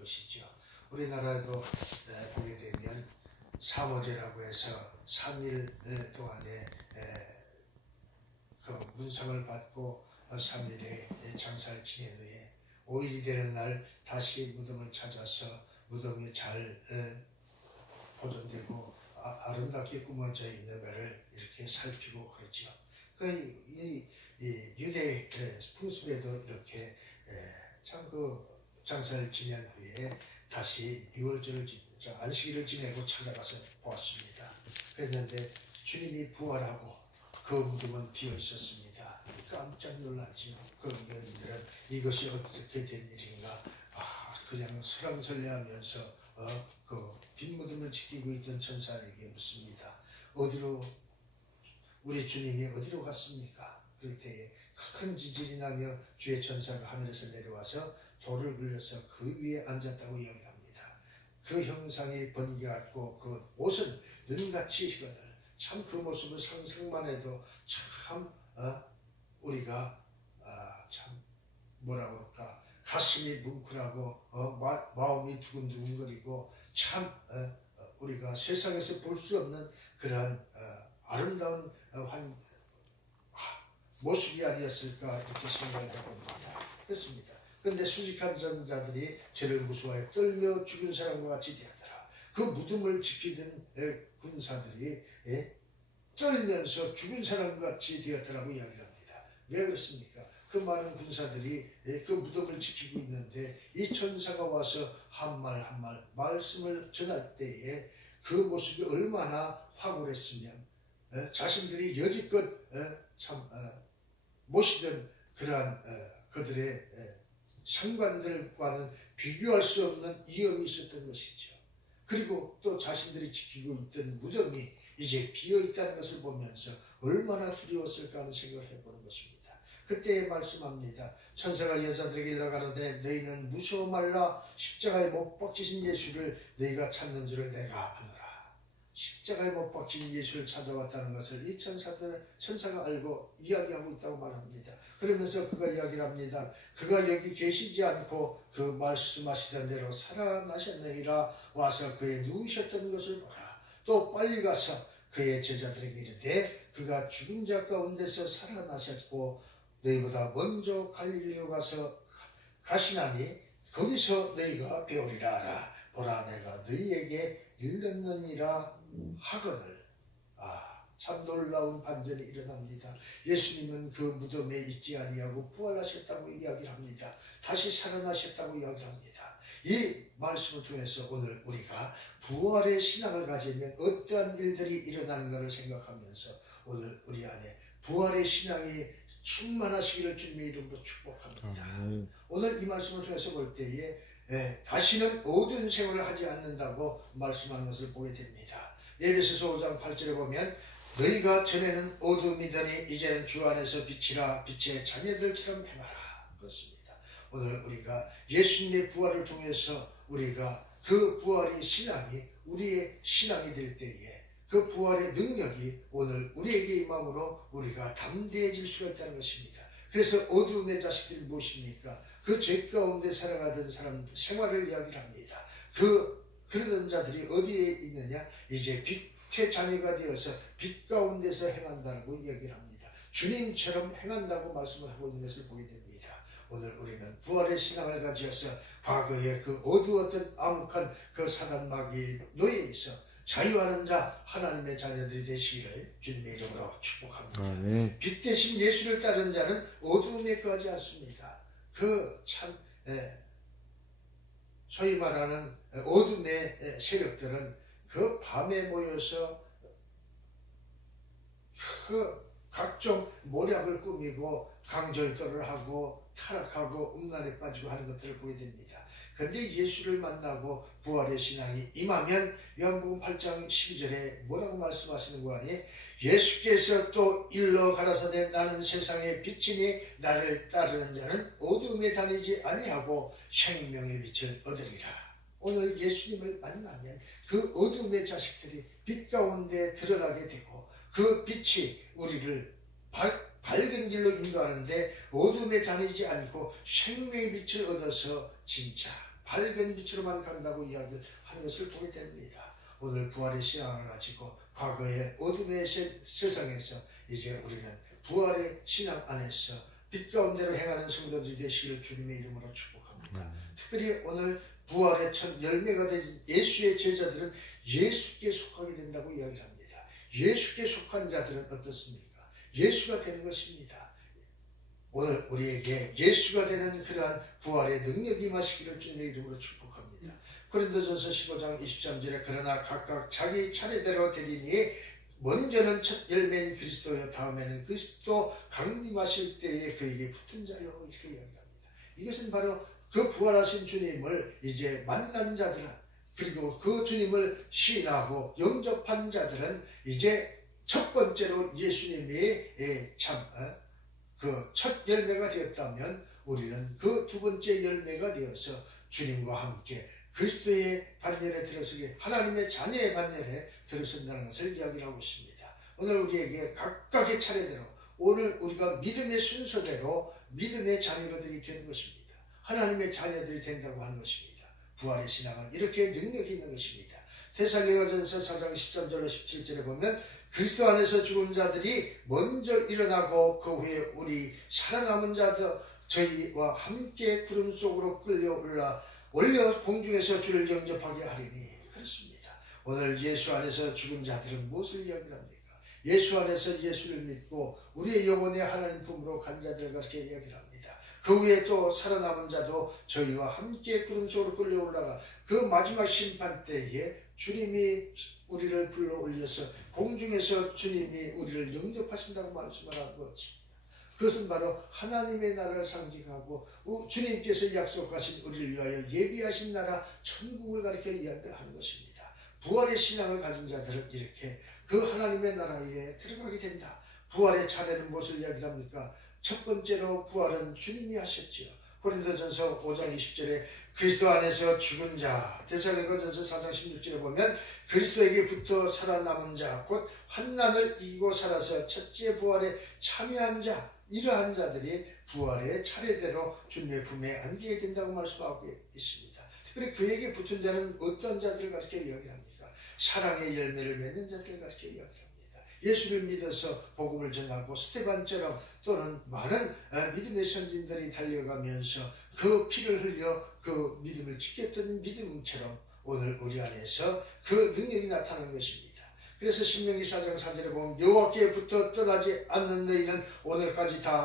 것이죠. 우리나라에도 보게 되면 삼오제라고 해서 3일 동안에 그 문상을 받고 3일의 장사를 지낸 후에 5일이 되는 날 다시 무덤을 찾아서 무덤이 잘 보존되고 아름답게 꾸며져 있는 것을 이렇게 살피고 그러죠. 이 유대 풍습에도 이렇게 참 그 장사를 지낸 후에 다시 유월절을 안식일을 지내고 찾아가서 보았습니다. 그랬는데 주님이 부활하고 그 무덤은 비어 있었습니다. 깜짝 놀랐지요. 그 여인들은 이것이 어떻게 된 일인가? 그냥 설랑설레하면서 그 빈 무덤을 지키고 있던 천사에게 묻습니다. 어디로 우리 주님이 어디로 갔습니까? 그럴 때에 큰 지진이 나며 주의 천사가 하늘에서 내려와서 돌을 굴려서 그 위에 앉았다고 이야기합니다. 그 형상이 번개 같고 그 옷은 눈같이 희거늘. 참 그 모습을 상상만 해도 참 우리가 참 뭐라 그럴까, 가슴이 뭉클하고 마음이 두근두근거리고 참 우리가 세상에서 볼 수 없는 그러한 아름다운 모습이 아니었을까 이렇게 생각을 해봅니다. 그렇습니다. 그런데 수직한 전자들이 죄를 무서워해 떨며 죽은 사람과 같이 되었더라. 그 무덤을 지키던 군사들이 떨면서 죽은 사람과 같이 되었더라고 이야기합니다. 왜 그렇습니까? 그 많은 군사들이 그 무덤을 지키고 있는데 이 천사가 와서 한 말 한 말 말씀을 전할 때에 그 모습이 얼마나 황홀했으면 자신들이 여지껏 참 모시던 그러한 그들의 상관들과는 비교할 수 없는 위엄이 있었던 것이죠. 그리고 또 자신들이 지키고 있던 무덤이 이제 비어있다는 것을 보면서 얼마나 두려웠을까 하는 생각을 해보는 것입니다. 그때 말씀합니다. 천사가 여자들에게 일러가로되 너희는 무서워 말라. 십자가에 못 박히신 예수를 너희가 찾는 줄을 내가 아노라. 십자가에 못 박힌 예수를 찾아왔다는 것을 이 천사가 알고 이야기하고 있다고 말합니다. 그러면서 그가 이야기를 합니다. 그가 여기 계시지 않고 그 말씀하시던 대로 살아나셨느니라. 와서 그의 누우셨던 것을 보라. 또 빨리 가서 그의 제자들에게 이르되 그가 죽은 자 가운데서 살아나셨고 너희보다 먼저 갈릴리로 가시나니 거기서 너희가 배우리라 하라. 보라 내가 너희에게 일렀느니라 하거늘. 참 놀라운 반전이 일어납니다. 예수님은 그 무덤에 있지 아니하고 부활하셨다고 이야기합니다. 다시 살아나셨다고 이야기합니다. 이 말씀을 통해서 오늘 우리가 부활의 신앙을 가지면 어떠한 일들이 일어나는가를 생각하면서 오늘 우리 안에 부활의 신앙이 충만하시기를 주님의 이름으로 축복합니다. 오늘 이 말씀을 통해서 볼 때에 다시는 어두운 생활을 하지 않는다고 말씀하는 것을 보게 됩니다. 에베소서 5장 8절에 보면 너희가 전에는 어둠이더니 이제는 주 안에서 빛이라. 빛의 자녀들처럼 행하라. 그렇습니다. 오늘 우리가 예수님의 부활을 통해서 우리가 그 부활의 신앙이 우리의 신앙이 될 때에 그 부활의 능력이 오늘 우리에게 임함으로 우리가 담대해질 수가 있다는 것입니다. 그래서 어두움의 자식들이 무엇입니까? 그 죄 가운데 살아가던 사람 생활을 이야기를 합니다. 그러던 자들이 어디에 있느냐? 이제 빛의 자녀가 되어서 빛 가운데서 행한다고 이야기를 합니다. 주님처럼 행한다고 말씀을 하고 있는 것을 보게 됩니다. 오늘 우리는 부활의 신앙을 가지어서 과거의 그 어두웠던 암흑한 그 사단 마귀의 노예에 있어 자유하는 자 하나님의 자녀들이 되시기를 주님의 이름으로 축복합니다. 아멘. 빛 대신 예수를 따르는 자는 어두움에 거하지 않습니다. 그 참 소위 말하는 어둠의 세력들은 그 밤에 모여서 그 각종 모략을 꾸미고 강절도를 하고 타락하고 음란에 빠지고 하는 것들을 보게 됩니다. 그런데 예수를 만나고 부활의 신앙이 임하면 요한복음 8장 12절에 뭐라고 말씀하시는 거 아니에요? 예수께서 또 일러 가라사대 나는 세상의 빛이니 나를 따르는 자는 어두움에 다니지 아니하고 생명의 빛을 얻으리라. 오늘 예수님을 만나면 그 어두움의 자식들이 빛 가운데 들어가게 되고 그 빛이 우리를 밝은 길로 인도하는데 어둠에 다니지 않고 생명의 빛을 얻어서 진짜 밝은 빛으로만 간다고 이야기를 하는 것을 보게 됩니다. 오늘 부활의 신앙을 가지고 과거의 어둠의 세상에서 이제 우리는 부활의 신앙 안에서 빛 가운데로 행하는 성도들이 되시기를 주님의 이름으로 축복합니다. 특별히 오늘 부활의 첫 열매가 된 예수의 제자들은 예수께 속하게 된다고 이야기를 합니다. 예수께 속한 자들은 어떻습니까? 예수가 되는 것입니다. 오늘 우리에게 예수가 되는 그러한 부활의 능력이 임하시기를 주님의 이름으로 축복합니다. 고린도전서 15장 23절에 그러나 각각 자기 차례대로 되리니 먼저는 첫 열매인 그리스도요 다음에는 그리스도 강림하실 때에 그에게 붙은 자요 이렇게 이야기합니다. 이것은 바로 그 부활하신 주님을 이제 만난 자들은 그리고 그 주님을 시인하고 영접한 자들은 이제 첫 번째로 예수님이 참 그 첫 열매가 되었다면 우리는 그 두 번째 열매가 되어서 주님과 함께 그리스도의 반열에 들어서게 하나님의 자녀의 반열에 들어선다는 것을 이야기를 하고 있습니다. 오늘 우리에게 각각의 차례대로 오늘 우리가 믿음의 순서대로 믿음의 자녀들이 되는 것입니다. 하나님의 자녀들이 된다고 하는 것입니다. 부활의 신앙은 이렇게 능력이 있는 것입니다. 데살로니가전서 4장 13절로 17절에 보면 그리스도 안에서 죽은 자들이 먼저 일어나고 그 후에 우리 살아남은 자들 저희와 함께 구름 속으로 올려 공중에서 주를 영접하게 하리니 그렇습니다. 오늘 예수 안에서 죽은 자들은 무엇을 이야기합니까? 예수 안에서 예수를 믿고 우리의 영혼의 하나님 품으로 간 자들을 그렇게 이야기를 합니다. 그 후에 또 살아남은 자도 저희와 함께 구름 속으로 끌려 올라가 그 마지막 심판 때에 주님이 우리를 불러 올려서 공중에서 주님이 우리를 영접하신다고 말씀을 한 것입니다. 그것은 바로 하나님의 나라를 상징하고 주님께서 약속하신 우리를 위하여 예비하신 나라 천국을 가리켜 이야기를 하는 것입니다. 부활의 신앙을 가진 자들은 이렇게 그 하나님의 나라에 들어가게 된다. 부활의 차례는 무엇을 이야기합니까? 첫 번째로 부활은 주님이 하셨지요. 고린도전서 5장 20절에 그리스도 안에서 죽은 자, 데살로니가전서 4장 16절에 보면 그리스도에게 붙어 살아남은 자, 곧 환난을 이기고 살아서 첫째 부활에 참여한 자, 이러한 자들이 부활의 차례대로 주님의 품에 안기게 된다고 말씀하고 있습니다. 특별히 그에게 붙은 자는 어떤 자들을 가르쳐 이야기합니까? 사랑의 열매를 맺는 자들을 가르쳐 이야기합니다. 예수를 믿어서 복음을 전하고 스테반처럼 또는 많은 믿음의 선진들이 달려가면서 그 피를 흘려 그 믿음을 지켰던 믿음처럼 오늘 우리 안에서 그 능력이 나타나는 것입니다. 그래서 신명기 4장 4절에 보면 여호와께 붙어 떠나지 않는 너희는 오늘까지 다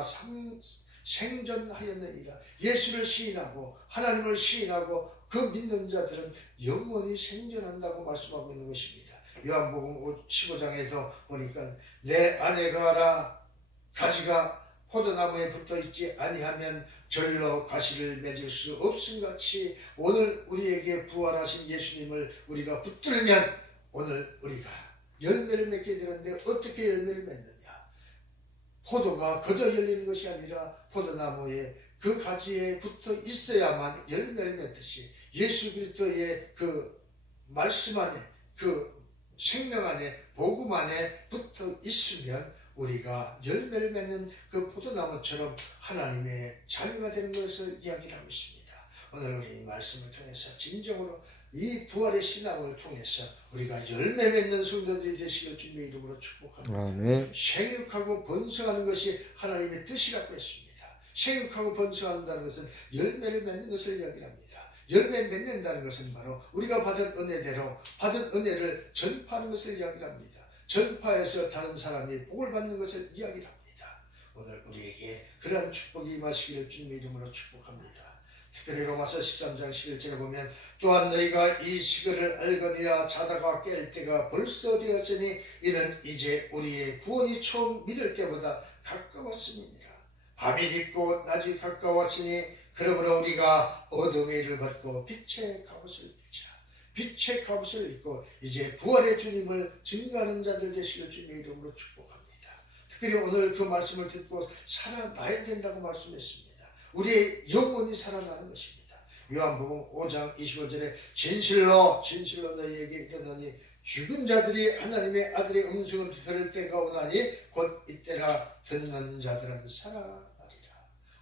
생존하였느니라. 예수를 시인하고 하나님을 시인하고 그 믿는 자들은 영원히 생존한다고 말씀하고 있는 것입니다. 요한복음 15장에도 보니까 내 안에 가라 가지가 포도나무에 붙어 있지 아니하면 절로 가시를 맺을 수 없음같이 오늘 우리에게 부활하신 예수님을 우리가 붙들면 오늘 우리가 열매를 맺게 되는데 어떻게 열매를 맺느냐? 포도가 그저 열리는 것이 아니라 포도나무에 그 가지에 붙어 있어야만 열매를 맺듯이 예수 그리스도의 그 말씀 안에 그 생명 안에 복음 안에 붙어 있으면 우리가 열매를 맺는 그 포도나무처럼 하나님의 자녀가 되는 것을 이야기를 하고 있습니다. 오늘 우리 이 말씀을 통해서 진정으로 이 부활의 신앙을 통해서 우리가 열매 맺는 성도들이 되시길 주님의 이름으로 축복합니다. 아멘. 생육하고 번성하는 것이 하나님의 뜻이라고 했습니다. 생육하고 번성한다는 것은 열매를 맺는 것을 이야기합니다. 열매 맺는다는 것은 바로 우리가 받은 은혜대로 받은 은혜를 전파하는 것을 이야기합니다. 전파해서 다른 사람이 복을 받는 것을 이야기합니다. 오늘 우리에게 그러한 축복이 임하시기를 주님의 이름으로 축복합니다. 특별히 로마서 13장 11절에 보면 또한 너희가 이 시기를 알거니와 자다가 깰 때가 벌써 되었으니 이는 이제 우리의 구원이 처음 믿을 때보다 가까웠음이니라. 밤이 깊고 낮이 가까웠으니 그러므로 우리가 어둠의 일을 받고 빛의 갑옷을 입자. 빛의 갑옷을 입고 이제 부활의 주님을 증거하는 자들 되시길 주님의 이름으로 축복합니다. 특별히 오늘 그 말씀을 듣고 살아나야 된다고 말씀했습니다. 우리의 영혼이 살아나는 것입니다. 요한복음 5장 25절에 진실로 너희에게 이르노니 죽은 자들이 하나님의 아들의 음성을 들을 때가 오나니 곧 이때라. 듣는 자들은 살아나리라.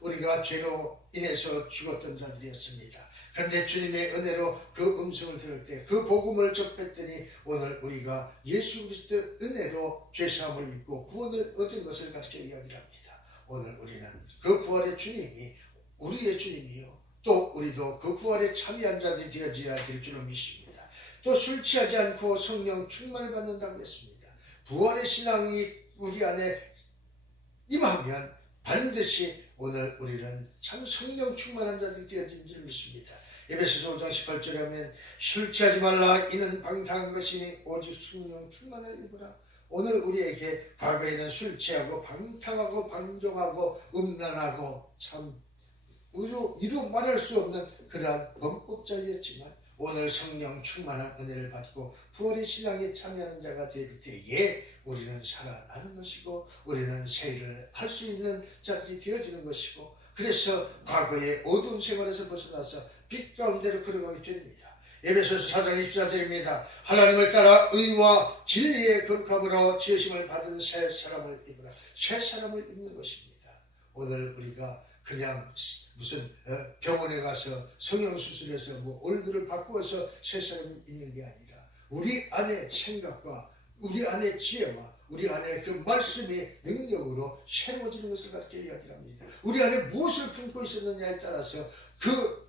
우리가 죄로 인해서 죽었던 자들이었습니다. 그런데 주님의 은혜로 그 음성을 들을 때 그 복음을 접했더니 오늘 우리가 예수 그리스도 은혜로 죄사함을 입고 구원을 얻은 것을 가르쳐 이야기를 합니다. 오늘 우리는 그 부활의 주님이 우리의 주님이요, 또 우리도 그 부활에 참여한 자들이 되어져야 될 줄로 믿습니다. 또 술 취하지 않고 성령 충만을 받는다고 했습니다. 부활의 신앙이 우리 안에 임하면 반드시 오늘 우리는 참 성령 충만한 자들이 되어진 줄 믿습니다. 에베소서 5장 18절에 하면 술 취하지 말라 이는 방탕한 것이니 오직 성령 충만을 입으라. 오늘 우리에게 과거에는 술 취하고 방탕하고 방종하고 음란하고 참 이루 말할 수 없는 그러한 범법자였지만 오늘 성령 충만한 은혜를 받고 부활의 신앙에 참여하는 자가 될 때에 우리는 살아나는 것이고 우리는 새 일을 할 수 있는 자들이 되어지는 것이고, 그래서 과거의 어두운 생활에서 벗어나서 빛 가운데로 걸어가게 됩니다. 에베소서 4장 24절입니다. 하나님을 따라 의와 진리의 거룩함으로 지으심을 받은 새 사람을 입으라. 새 사람을 입는 것입니다. 오늘 우리가 그냥 무슨 병원에 가서 성형수술해서 얼굴을 바꾸어서 새 사람을 입는 게 아니라 우리 안의 생각과 우리 안의 지혜와 우리 안에 그 말씀이 능력으로 새로워지는 것을 가르쳐 이야기를 합니다. 우리 안에 무엇을 품고 있었느냐에 따라서 그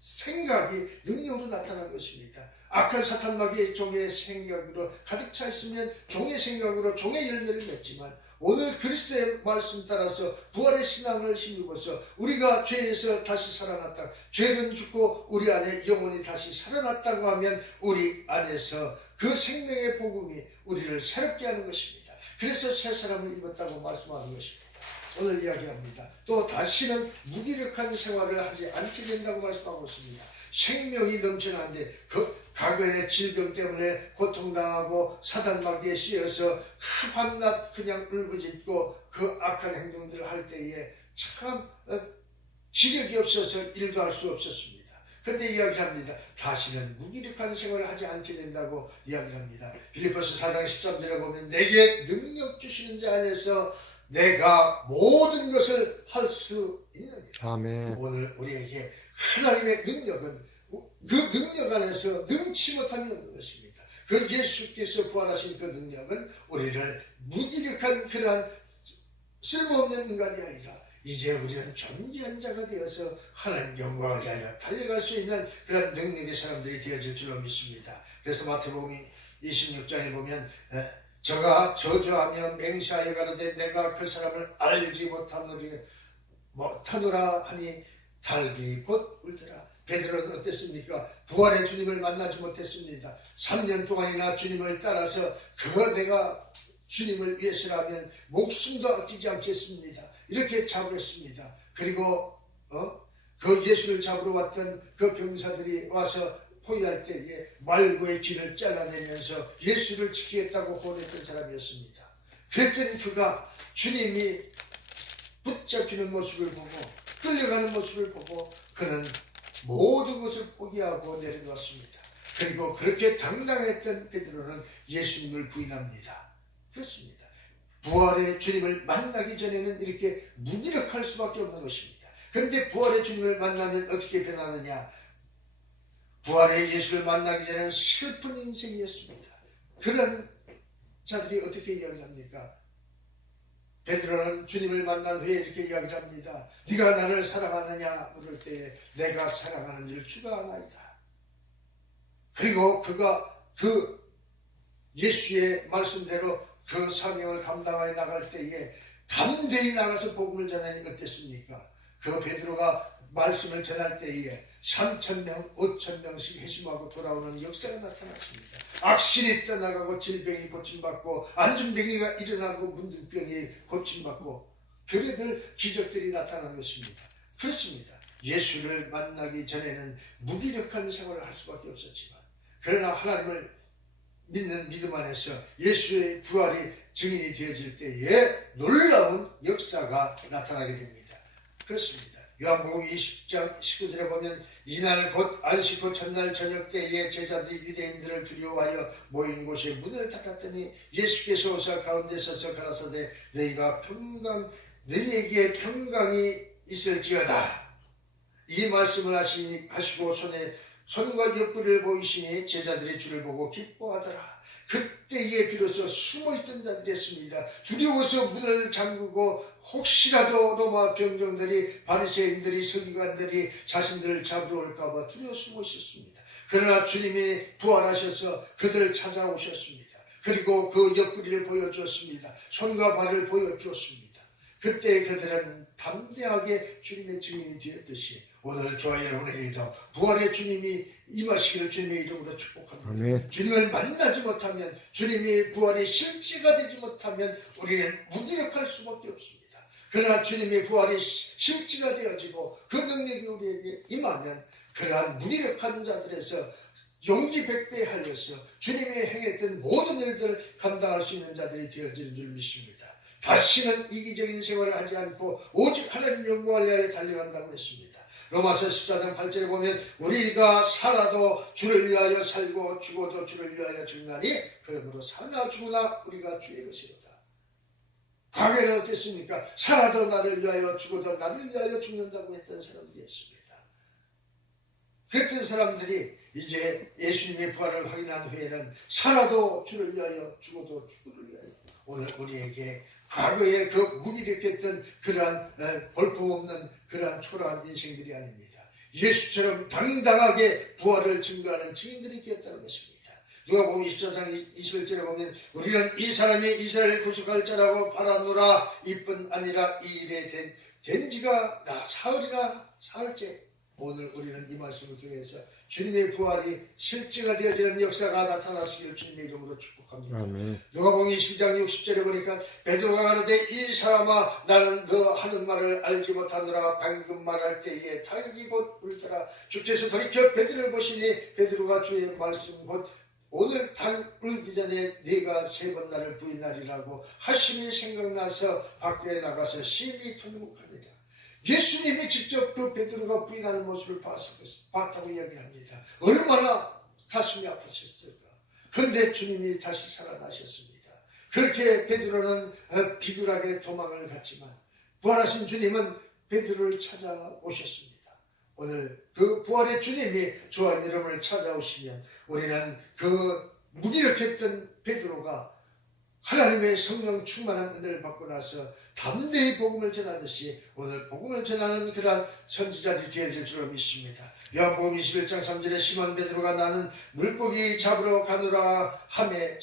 생각이 능력으로 나타나는 것입니다. 악한 사탄 마귀의 종의 생각으로 가득 차 있으면 종의 생각으로 종의 열매를 맺지만 오늘 그리스도의 말씀 따라서 부활의 신앙을 힘입어서 우리가 죄에서 다시 살아났다, 죄는 죽고 우리 안에 영혼이 다시 살아났다고 하면 우리 안에서 그 생명의 복음이 우리를 새롭게 하는 것입니다. 그래서 새 사람을 입었다고 말씀하는 것입니다. 오늘 이야기합니다. 또 다시는 무기력한 생활을 하지 않게 된다고 말씀하고 있습니다. 생명이 넘쳐나는데 그 과거의 질병 때문에 고통당하고 사단 마귀에 씌어서 밤낮 그냥 울부짖고 그 악한 행동들을 할 때에 참 지력이 없어서 일도 할 수 없었습니다. 그런데 이야기합니다. 다시는 무기력한 생활을 하지 않게 된다고 이야기합니다. 필리포스 4장 13절에 보면 내게 능력 주시는 자 안에서 내가 모든 것을 할 수 있느니라. 아멘. 오늘 우리에게 하나님의 능력은 그 능력 안에서 능치 못함이 없는 것입니다. 그 예수께서 부활하신 그 능력은 우리를 무기력한 그러한 쓸모없는 인간이 아니라 이제 우리는 존귀한 자가 되어서 하나님 영광을 위하여 달려갈 수 있는 그런 능력의 사람들이 되어질 줄로 믿습니다. 그래서 마태복음 26장에 보면 저가 저주하며 맹세하여 가로되 내가 그 사람을 알지 못하노라 하니 달기 곧 울더라. 베드로는 어땠습니까? 부활의 주님을 만나지 못했습니다. 3년 동안이나 주님을 따라서 내가 주님을 위해서라면 목숨도 아끼지 않겠습니다. 이렇게 자부했습니다. 그리고 그 예수를 잡으러 왔던 그 병사들이 와서 포위할 때에 말고의 길을 잘라내면서 예수를 지키겠다고 호언했던 사람이었습니다. 그랬더니 그가 주님이 붙잡히는 모습을 보고 끌려가는 모습을 보고 그는 모든 것을 포기하고 내려놓았습니다. 그리고 그렇게 당당했던 베드로는 예수님을 부인합니다. 그렇습니다. 부활의 주님을 만나기 전에는 이렇게 무기력할 수밖에 없는 것입니다. 그런데 부활의 주님을 만나면 어떻게 변하느냐? 부활의 예수를 만나기 전에는 슬픈 인생이었습니다. 그런 자들이 어떻게 이야기합니까? 베드로는 주님을 만난 후에 이렇게 이야기합니다. 네가 나를 사랑하느냐 물을 때에 내가 사랑하는 줄 주가 아나이다. 그리고 그가 그 예수의 말씀대로 그 사명을 감당하여 나갈 때에 담대히 나가서 복음을 전하니 어땠습니까? 그 베드로가 말씀을 전할 때에 3,000명, 5,000명씩 회심하고 돌아오는 역사가 나타났습니다. 악신이 떠나가고 질병이 고침받고 안진병이가 일어나고 문둥병이 고침받고 별의별 기적들이 나타난 것입니다. 그렇습니다. 예수를 만나기 전에는 무기력한 생활을 할 수밖에 없었지만 그러나 하나님을 믿는 믿음 안에서 예수의 부활이 증인이 되어질 때에 놀라운 역사가 나타나게 됩니다. 그렇습니다. 요한복음 20장 19절에 보면 이날 곧 안식 후 첫날 저녁 때에 제자들이 유대인들을 두려워하여 모인 곳에 문을 닫았더니 예수께서 오사 가운데 서서 가라사대 너희에게 평강이 있을지어다. 이 말씀을 하시고 손과 옆구리를 보이시니 제자들이 주를 보고 기뻐하더라. 그때에 비로소 숨어있던 자들이었습니다. 두려워서 문을 잠그고 혹시라도 로마 병정들이 바리새인들이 서기관들이 자신들을 잡으러 올까봐 두려워 숨어 있었습니다. 그러나 주님이 부활하셔서 그들을 찾아오셨습니다. 그리고 그 옆구리를 보여주었습니다. 손과 발을 보여주었습니다. 그때 그들은 담대하게 주님의 증인이 되었듯이 오늘 저와 여러분에게도 부활의 주님이 임하시기를 주님의 이름으로 축복합니다. 아멘. 주님을 만나지 못하면, 주님이 부활의 실제가 되지 못하면 우리는 무기력할 수밖에 없습니다. 그러나 주님의 부활이 실제가 되어지고 그 능력이 우리에게 임하면 그러한 무기력한 자들에서 용기 백배하여서 주님이 행했던 모든 일들을 감당할 수 있는 자들이 되어지는 줄 믿습니다. 다시는 이기적인 생활을 하지 않고 오직 하나님 영광을 위하여 달려간다고 했습니다. 로마서 14장 8절에 보면 우리가 살아도 주를 위하여 살고 죽어도 주를 위하여 죽나니 그러므로 사나 죽으나 우리가 주의 것이로다. 과거에는 어땠습니까? 살아도 나를 위하여 죽어도 나를 위하여 죽는다고 했던 사람들이었습니다. 그랬던 사람들이 이제 예수님의 부활을 확인한 후에는 살아도 주를 위하여 죽어도 주를 위하여, 오늘 우리에게 과거에 그 무기력했던 그러한 볼품없는 그러한 초라한 인생들이 아닙니다. 예수처럼 당당하게 부활을 증거하는 증인들이 되었다는 것입니다. 누가복음 24장 21절에 보면 우리는 이 사람이 이스라엘을 구속할 자라고 바라노라 이뿐 아니라 이 일에 된 지가 사흘째. 오늘 우리는 이 말씀을 통해서 주님의 부활이 실제가 되어지는 역사가 나타나시기를 주님의 이름으로 축복합니다. 아멘. 누가복음 20장 60절에 보니까 베드로가 가는데 이 사람아 나는 너 하는 말을 알지 못하노라. 방금 말할 때에 닭이 곧 울더라. 주께서 돌이켜 베드로를 보시니 베드로가 주의 말씀 곧 오늘 닭 울기 전에 네가 3번 나를 부인하리라고 하심이 생각나서 밖에 나가서 심히 통곡하니라. 예수님이 직접 그 베드로가 부인하는 모습을 봤다고 이야기합니다. 얼마나 가슴이 아팠을까. 그런데 주님이 다시 살아나셨습니다. 그렇게 베드로는 비굴하게 도망을 갔지만 부활하신 주님은 베드로를 찾아오셨습니다. 오늘 그 부활의 주님이 저와 여러분을 찾아오시면 우리는 그 무기력했던 베드로가 하나님의 성령 충만한 은혜를 받고 나서 담대히 복음을 전하듯이 오늘 복음을 전하는 그러한 선지자들이 되어질 줄로 믿습니다. 요한복음 21장 3절에 시몬 베드로가 나는 물고기 잡으러 가노라 하매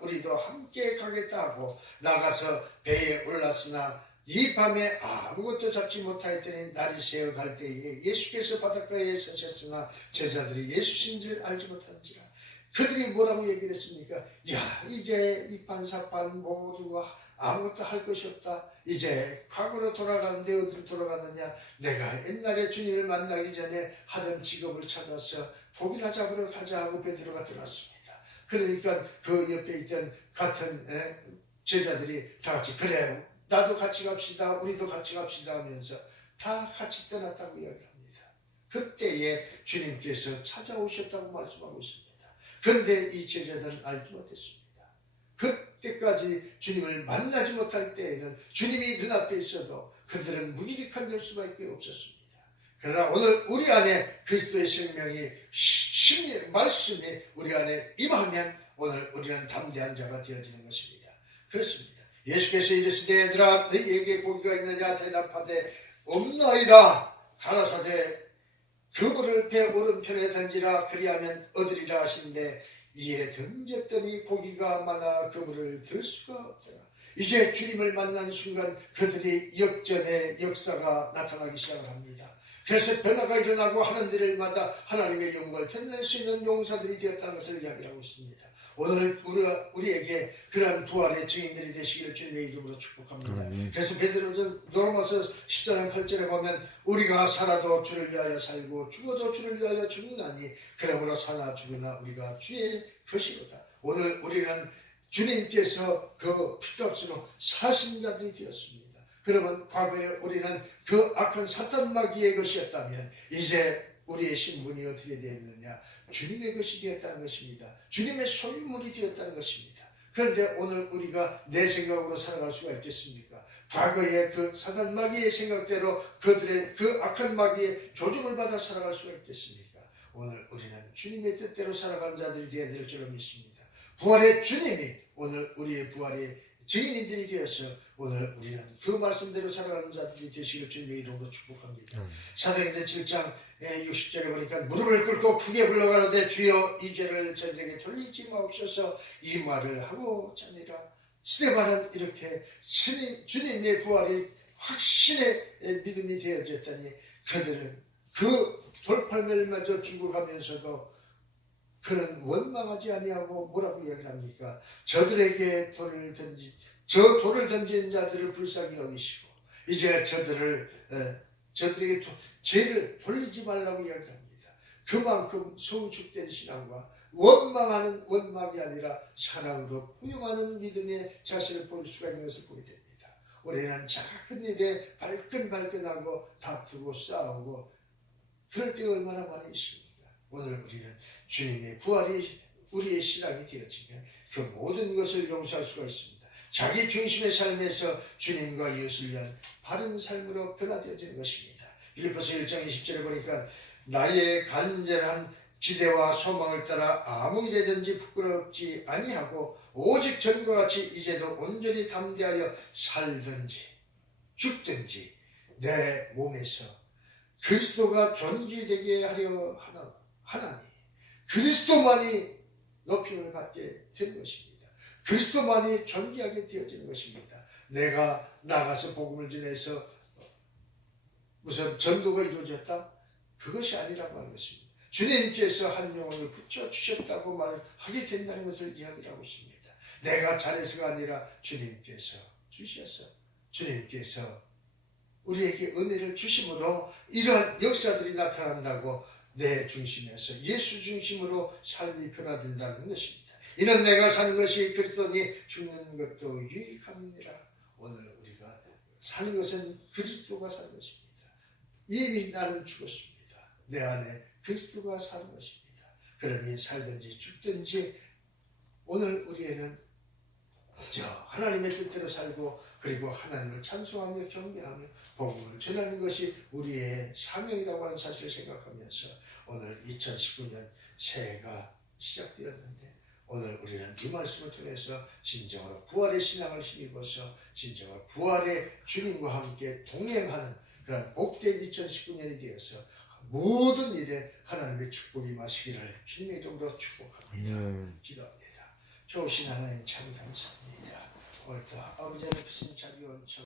우리도 함께 가겠다 하고 나가서 배에 올랐으나 이 밤에 아무것도 잡지 못하였더니 날이 새어갈 때에 예수께서 바닷가에 서셨으나 제자들이 예수신 줄 알지 못한지라. 그들이 뭐라고 얘기를 했습니까? 야, 이제 이 반사판 모두가 아무것도 할 것이 없다. 이제 과거로 돌아가는데 어디로 돌아갔느냐? 내가 옛날에 주님을 만나기 전에 하던 직업을 찾아서 고기나 잡으러 가자 하고 베드로가 떠났습니다. 그러니까 그 옆에 있던 같은 제자들이 다 같이 그래 나도 같이 갑시다. 우리도 같이 갑시다 하면서 다 같이 떠났다고 이야기합니다. 그때에 주님께서 찾아오셨다고 말씀하고 있습니다. 그런데 이 제자들은 알지 못했습니다. 그때까지 주님을 만나지 못할 때에는 주님이 눈앞에 있어도 그들은 무기력한 될 수밖에 없었습니다. 그러나 오늘 우리 안에 그리스도의 생명이 말씀이 우리 안에 임하면 오늘 우리는 담대한 자가 되어지는 것입니다. 그렇습니다. 예수께서 이르시되 얘들아 너희에게 고기가 있느냐 대답하되 없나이다. 가라사대 그물을 배 오른편에 던지라 그리하면 얻으리라 하시는데 이에 던졌더니 고기가 많아 그물을 들 수가 없더라. 이제 주님을 만난 순간 그들이 역전의 역사가 나타나기 시작을 합니다. 그래서 변화가 일어나고 하는 일마다 하나님의 영광을 드러낼 수 있는 용사들이 되었다는 것을 이야기하고 있습니다. 오늘 우리에게 그러한 부활의 증인들이 되시기를 주님의 이름으로 축복합니다. 그래서 베드로는 로마서 14장 8절에 보면 우리가 살아도 주를 위하여 살고 죽어도 주를 위하여 죽나니 그러므로 사나 죽으나 우리가 주의 것이로다. 오늘 우리는 주님께서 그 피값으로 사신 자들이 되었습니다. 그러면 과거에 우리는 그 악한 사탄 마귀의 것이었다면 이제 우리의 신분이 어떻게 되었느냐? 주님의 것이 되었다는 것입니다. 주님의 소유물이 되었다는 것입니다. 그런데 오늘 우리가 내 생각으로 살아갈 수가 있겠습니까? 과거의 그 사단 마귀의 생각대로 그들의 그 악한 마귀의 조종을 받아 살아갈 수가 있겠습니까? 오늘 우리는 주님의 뜻대로 살아가는 자들이 되어야 될 줄로 믿습니다. 부활의 주님이 오늘 우리의 부활의 증인들이 되어서 오늘 우리는 그 말씀대로 살아가는 자들이 되시길 주님의 이름으로 축복합니다. 사도행전 7장 60절에 보니까 무릎을 꿇고 크게 불러가는데 주여 이 죄를 저들에게 돌리지 마옵소서 이 말을 하고 자니라. 스데반은 이렇게 주님의 부활이 확신의 믿음이 되어졌더니 그들은 그 돌팔매를 죽어가면서도 그는 원망하지 아니하고 뭐라고 이야기를 합니까? 저들에게 돌을 던진 자들을 불쌍히 여기시고 이제 저들에게 죄를 돌리지 말라고 이야기합니다. 그만큼 성축된 신앙과 원망하는 원망이 아니라 사랑으로 포용하는 믿음의 자세를 볼 수가 있는 것을 보게 됩니다. 우리는 작은 일에 발끈발끈하고 다투고 싸우고 그럴 때가 얼마나 많이 있습니까? 오늘 우리는 주님의 부활이 우리의 신앙이 되어지면 그 모든 것을 용서할 수가 있습니다. 자기 중심의 삶에서 주님과 이웃을 위한 바른 삶으로 변화되어지는 것입니다. 빌립보서 1장 20절에 보니까 나의 간절한 기대와 소망을 따라 아무 일에든지 부끄럽지 아니하고 오직 전과 같이 이제도 온전히 담대하여 살든지 죽든지 내 몸에서 그리스도가 존귀되게 하려 하나니 그리스도만이 높임을 받게 된 것입니다. 그리스도만이 존귀하게 되어지는 것입니다. 내가 나가서 복음을 전해서 무슨 전도가 이루어졌다? 그것이 아니라고 하는 것입니다. 주님께서 한 영혼을 붙여주셨다고 말하게 된다는 것을 이야기를 하고 있습니다. 내가 잘해서가 아니라 주님께서 주셔서 주님께서 우리에게 은혜를 주심으로 이러한 역사들이 나타난다고 내 중심에서 예수 중심으로 삶이 변화된다는 것입니다. 이는 내가 사는 것이 그리스도니 죽는 것도 유익함이니라. 오늘 우리가 사는 것은 그리스도가 사는 것입니다. 이미 나는 죽었습니다. 내 안에 그리스도가 사는 것입니다. 그러니 살든지 죽든지 오늘 우리에는 하나님의 뜻대로 살고 그리고 하나님을 찬송하며 경배하며 복음을 전하는 것이 우리의 사명이라고 하는 사실을 생각하면서 오늘 2019년 새해가 시작되었는데 오늘 우리는 이 말씀을 통해서 진정으로 부활의 신앙을 힘입어서 진정으로 부활의 주님과 함께 동행하는 그런 복된 2019년이 되어서 모든 일에 하나님의 축복이 마시기를 주님의 이름으로 축복합니다. 기도합니다. 좋으신 하나님 참 감사합니다. 오늘도 아버지 하나님 자비 원천